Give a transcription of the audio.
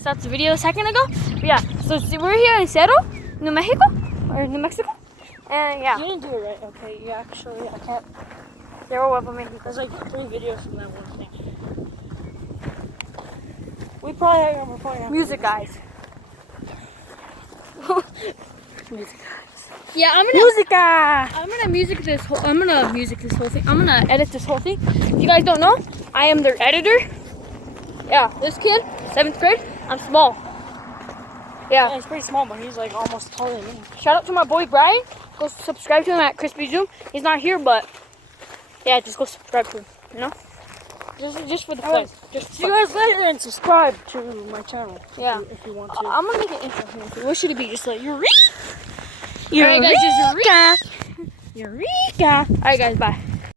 Starts the video a second ago. But yeah, so we're here in Cerro New Mexico, or New Mexico, and yeah. You didn't do it right, okay? You actually, I can't. There were of Mexico. There's like 3 videos from that one thing. We probably have recording. Music guys. Music guys. Yeah, I'm gonna music this whole thing. I'm gonna edit this whole thing. If you guys don't know, I am their editor. Yeah, this kid, 7th grade. I'm small. Yeah, he's pretty small, but he's like almost taller than me. Shout out to my boy Brian. Go subscribe to him at Crispy Zoom. He's not here, but yeah, just go subscribe to him. You know, just for the fun. Just so you guys later and subscribe to my channel. Yeah, if you want to. I'm gonna make an intro here. What should it be? Just like Eureka. Eureka. Alright guys, just Eureka. Eureka. Alright guys, bye.